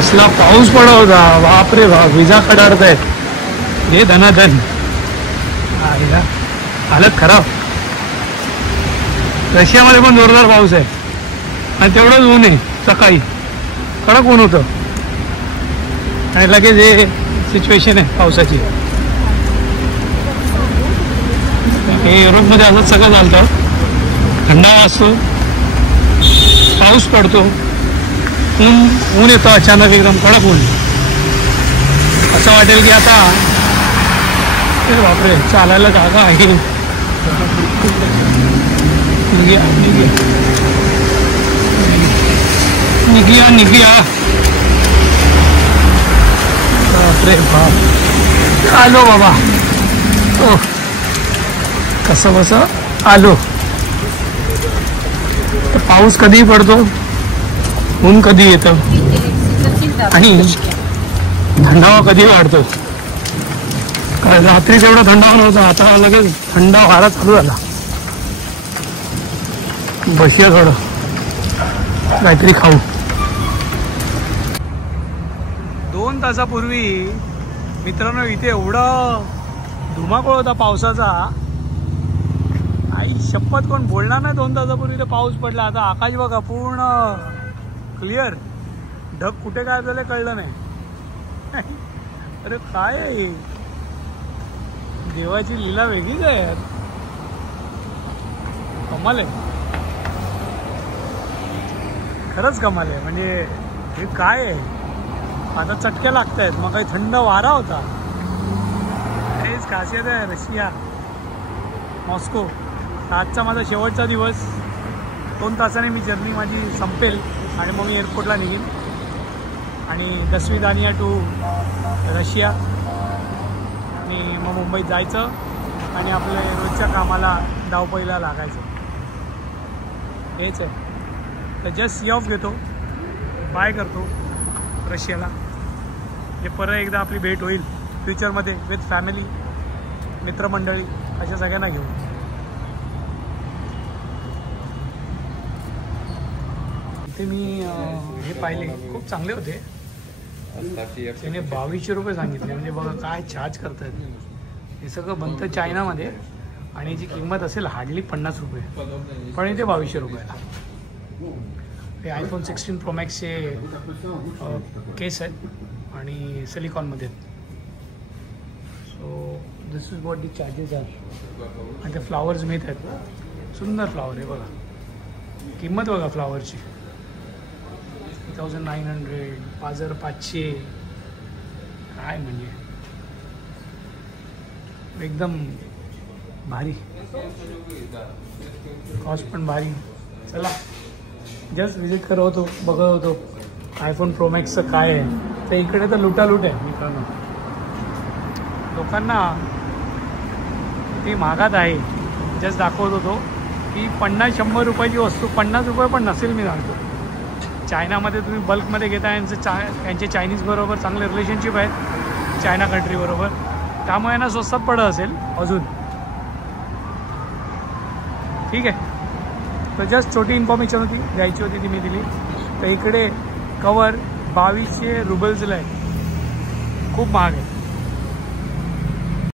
कसला पाऊस पडत होता, बापरे बाप, विजा कडाडतायत हे धनाधन. हालत खराब. रशियामध्ये पण जोरदार पाऊस आहे आणि तेवढंच ऊन आहे. सकाळी कडक ऊन होतं आणि लगेच हे सिच्युएशन आहे पावसाची. हे युरोपमध्ये असंच सगळं चालतं. थंडावा असतो, पाऊस पडतो, ऊन येतो अचानक, एकदम कडक ऊन. असं वाटेल की आता बापरे चालायला जागा आहे. निघिया बापरे बाप. आलो बाबा. ओ कसं बसं आलो. पाऊस कधीही पडतो, ऊन कधी येतं आणि थंडावा कधी वाढतो. रात्री तेवढा थंडावा नव्हता, आता लगेच थंड वारा चालू झाला. बसूया थोडं, काहीतरी खाऊ. 2 तासापूर्वी मित्रांनो इथे एवढा धुमाकूळ होता पावसाचा, आई शपथ कोण बोलणार नाही. 2 तासापूर्वी तर पाऊस पडला. आता आकाश बघा पूर्ण क्लिअर, ढग कुठे काय झाले कळलं नाही. अरे काय आहे, देवाची लीला वेगळीच आहे यार, कमाल आहे, खरंच कमाल आहे. म्हणजे हे काय आहे, आता चटक्या लागत आहेत. मग काही थंड वारा होता. हेच खासियत आहे रशिया, मॉस्को. आजचा माझा शेवटचा दिवस. 2 तासाने मी जर्नी माझी संपेल आणि मग मी एअरपोर्टला निघेन आणि 10वी दानिया टू रशिया आणि मग मुंबईत जायचं आणि आपल्या रोजच्या कामाला धावपळीला लागायचं. हेच आहे. तर जस्ट सी ऑफ घेतो, बाय करतो रशियाला. हे परत एकदा आपली भेट होईल फ्युचरमध्ये विथ फॅमिली, मित्रमंडळी, अशा सगळ्यांना घेऊन. इथे मी हे पाहिले, खूप चांगले होते. त्याने 2200 रुपये सांगितले. म्हणजे बघा काय चार्ज करतायत. हे सगळं बनतं चायनामध्ये आणि याची किंमत असेल हार्डली 50 रुपये, पण इथे 2200 रुपयाला. हे आयफोन 16 प्रो मॅक्सचे केस आहेत आणि सिलिकॉनमध्ये. So this is what the charges are. आणि ते फ्लावर्स मिळत आहेत, सुंदर फ्लावर आहे बघा. किंमत बघा फ्लावरची 1900, 5500. काय म्हणजे एकदम भारी, कॉस्ट पण भारी. चला जस्ट विजिट करत होतो, बघत होतो आयफोन प्रो मॅक्सचं काय आहे. तर इकडे तर लुटालूट आहे मित्रांनो. लोकांना ती महागात आहे. जस्ट दाखवत होतो की 50-100 रुपयाची वस्तू 50 रुपये पण नसेल. मी सांगतो चायनामध्ये तुम्ही बल्कमध्ये घेता. यांचे चायनीज बरोबर चांगले रिलेशनशिप आहेत, चायना कंट्रीबरोबर, त्यामुळे यांना स्वस्तात पडत असेल अजून. ठीक आहे. तर जस्ट छोटी इन्फॉर्मेशन होती, द्यायची होती, ती मी दिली. तर इकडे कवर 2200 रुबल्सला आहे, खूप महाग आहे.